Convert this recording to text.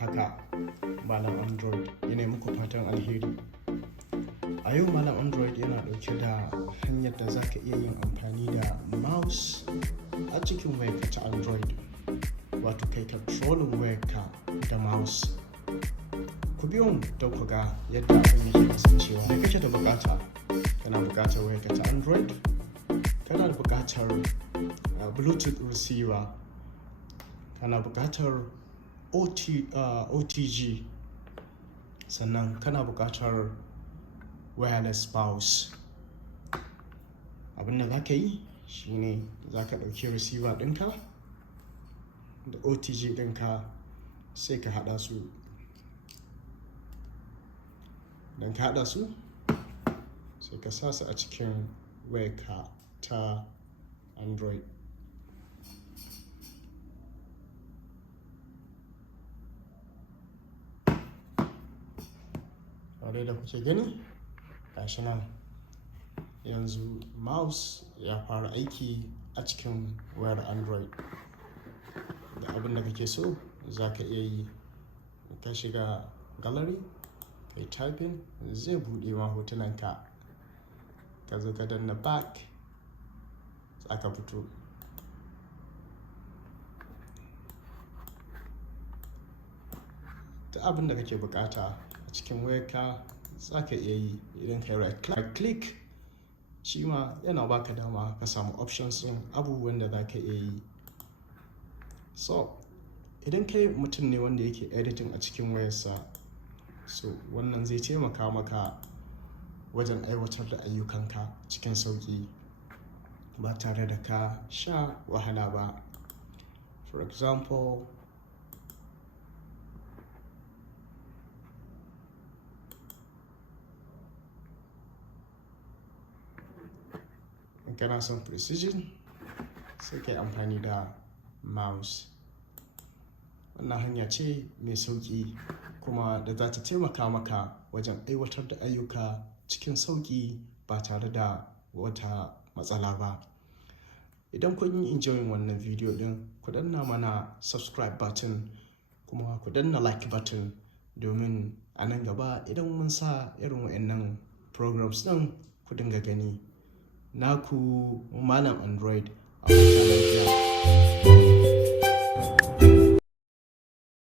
haka, Malam Android yana muku fatan alheri. A yau Malam Android yana ɗauke da hanyar da za ka iya yin amfani da mouse a cikin wayarka ta Android, wato kai controlling wayarka da mouse. Ku biyo mu don ku ga yadda abin yake kasancewa. Da kake da bukata, kana bukatar wayarka ta Android, kana da bukatar Bluetooth receiver, kana bukatar OTG, sannan kana bukatar wireless mouse. Abin da za ka yi shine za ka ɗauki receiver ɗinka da OTG ɗinka sai ka haɗa su. Idan ka haɗa su sai ka sa su a cikin wayarka ta Android. Kamar da kuke gani, gashi nan yanzu mouse ya fara aiki a cikin wayar Android. Da abin da kake so za ka iya yi, ka shiga gallery, kai typing, zai buɗe ma hotunanka. Ka zo ka danna back, za ka fito. Ta abin da kake bukata a cikin wayarka za ka iya yi. Idan kai right click, shi ma yana baka dama ka samu options ɗin abubuwan da za ka iya yi. So idan kai mutum ne wanda yake editing a cikin wayarsa, so wannan zai taimaka maka wajen aiwatar da ayyukanka cikin sauƙi ba tare da ka sha wahala ba. For example, in kana son precision sai kai amfani da mouse. Wannan hanya ce mai sauƙi kuma da za ta taimaka maka wajen aiwatar da ayyuka cikin sauƙi ba tare da wata matsala ba. Idan kun yi enjoying wannan video ɗin, ku danna mana subscribe button kuma ku danna like button domin a nan gaba idan mun sa irin waɗannan programs ɗin ku dinga gani. Naku Malam Android a lafiya.